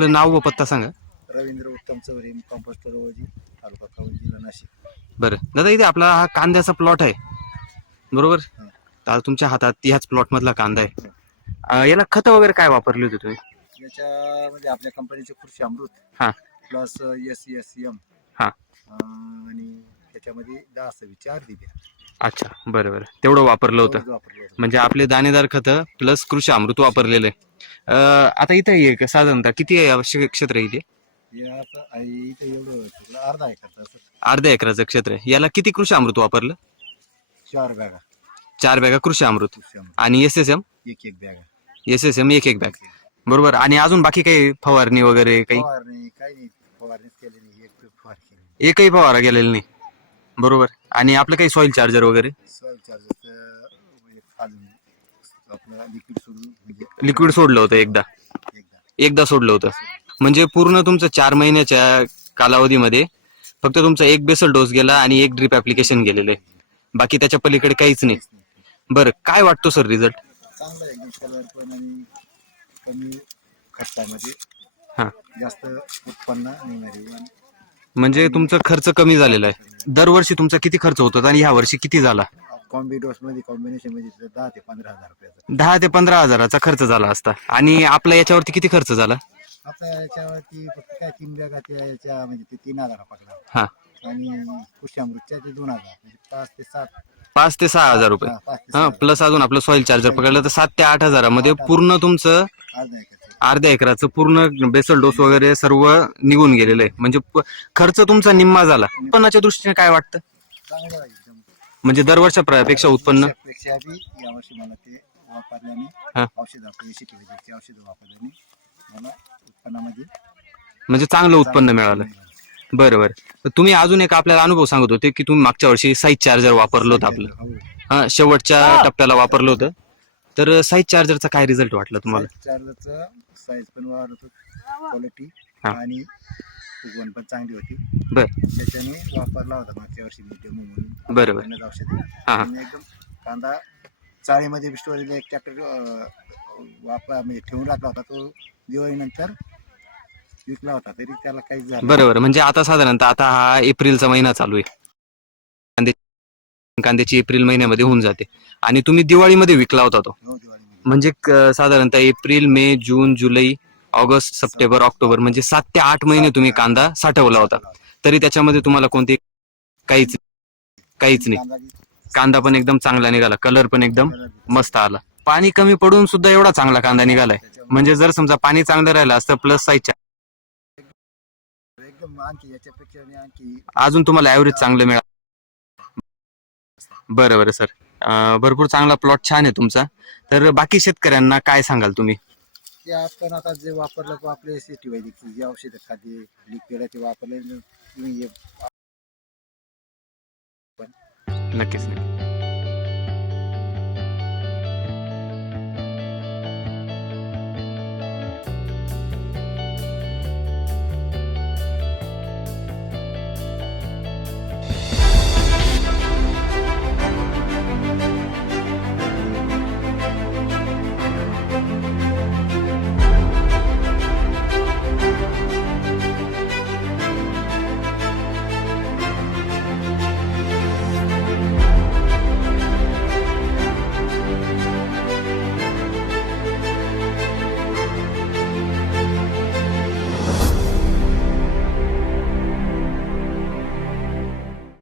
आपलं नाव व पत्ता सांगा. रवींद्र उत्तम चौरे, कंपोस्ट रोजी, तालुका कवळी, जिल्हा नाशिक. बरं दादा, इथे आपला हा कांद्याचा प्लॉट आहे बरोबर. हं. तर तुमच्या हातात ह्याच प्लॉट मधला कांदा आहे. हं. याला खत वगैरे काय वापरले होते तुम्ही? याच्यामध्ये आपल्या कंपनीचे कृषी अमृत हा प्लस SSM हा आणि त्याच्यामध्ये 10-26 RDB अच्छा, बरं बरं, तेवढं वापरलं होतं. वापरले होते. म्हणजे आपले दाणेदार खतं प्लस कृषी अमृत वापरलेलं आहे. आता इथं एक साधारणतः किती आहे आवश्यक क्षेत्र आहे इथे? इथं एवढं अर्धा एकर अर्ध्या एकराचं क्षेत्र आहे. याला किती कृषी अमृत वापरलं? 4 बॅगा 4 बॅगा कृषी अमृत. कृषी अमृत, आणि SSM? एक बॅगा. SSM एक बॅग. बरोबर. आणि अजून बाकी काही फवारणी वगैरे काही? फवारणी काही नाही, फवारणीच केली नाही, एक फवारणी केली. एकही फवारा गेलेला नाही बरोबर. आणि आपलं काही सॉइल चार्जर वगैरे? सॉइल चार्जरचं खालून आपलं लिक्विड सोडून, म्हणजे लिक्विड सोडलं होतं एकदा एकदा सोडलं होतं. म्हणजे पूर्ण तुमचं 4 महिन्याच्या कालावधीमध्ये फक्त तुमचा एक बेसल डोस गेला आणि एक ड्रिप ऍप्लिकेशन गेलेलं आहे. बाकी त्याच्या पलीकडे काहीच नाही. बरं, काय वाटतो सर रिझल्ट? चांगला आहे एकदम, कलर पण आणि कमी खर्चामध्ये हा, जास्त उत्पन्न निघणारी. म्हणजे तुमचा खर्च कमी झालेला आहे. दरवर्षी तुमचा किती खर्च होता आणि ह्या वर्षी किती झाला? कॉम्बिनेशन मध्ये 10 ते 15 हजार रुपयाचा. 10 ते 15 हजाराचा खर्च झाला असता. आणि आपला याच्यावरती किती खर्च झाला? आता याच्यावरती फक्त काय 3 बॅगा याच्या म्हणजे ते 3,000 पकडा. हा, आणि कृषी अमृतच्या ते 2,000, म्हणजे 5 ते 6 हजार रुपये. 5 ते 6 हा, प्लस अजून आपलं सॉइल चार्जर पकडलं तर 7 ते 8 हजारामध्ये पूर्ण तुमचं अर्धा एकर. अर्ध्या एकराचं पूर्ण बेसल डोस वगैरे सर्व निघून गेलेलं आहे. म्हणजे खर्च तुमचा निम्मा झाला. उत्पन्नाच्या दृष्टीने काय वाटतं? चांगलं आहे एकदम. म्हणजे दरवर्षापेक्षा उत्पन्न पेक्षा बी यावर्षी मला ते वापरल्याने, हा, औषध आपली शेती वैद्यकची औषधं वापरल्याने मला उत्पन्नामध्ये म्हणजे चांगलं उत्पन्न मिळालं. बरं बरं. तर तुम्ही अजून एक आपल्याला अनुभव सांगत होते की तुम्ही मागच्या वर्षी साईज चार्जर वापरलं होतं आपलं. हो. हा, शेवटच्या टप्प्याला वापरलं होतं. तर साईज चार्जरचा काय रिझल्ट वाटला तुम्हाला? चार्जरचा साईज पण वाढत होती, क्वालिटी हा, आणि फुगवण पण चांगली होती. बर त्याच्याने वापरला होता मागच्या वर्षी मी डेमो म्हणून. बरोबर. औषध हा, एकदम कांदा चाळीमध्ये स्टोरेजला एक ट्रॅक्टर वापर म्हणजे ठेवून राखला होता. तो दिवाळीनंतर विकला होता, तरी त्याला काहीच झालं. बरोबर. म्हणजे आता साधारणतः आता हा एप्रिलचा महिना चालू आहे. कांद्याची एप्रिल महिन्यामध्ये होऊन जाते आणि तुम्ही दिवाळीमध्ये विकला होता तो. हो, दिवाळीमध्ये. म्हणजे साधारणतः एप्रिल, मे, जून, जुलै, ऑगस्ट, सप्टेंबर, ऑक्टोबर म्हणजे 7 ते 8 महिने तुम्ही कांदा साठवला होता. तरी त्याच्यामध्ये तुम्हाला कोणती काहीच नाही. कांदा पण एकदम चांगला निघाला, कलर पण एकदम मस्त आला. पाणी कमी पडून सुद्धा एवढा चांगला कांदा निघालाय. म्हणजे जर समजा पाणी चांगलं राहिलं असतं प्लस साईजच्या एकदम आणखी याच्यापेक्षा आणखी अजून तुम्हाला ऍव्हरेज चांगलं मिळालं. बरं बरं सर, भरपूर चांगला प्लॉट, छान आहे तुमचा. तर बाकी शेतकऱ्यांना काय सांगाल तुम्ही? की आपण आता जे वापरलं आपले शेती वैद्यकीय जे औषधं खाते लिक्विड ते वापरले नक्कीच.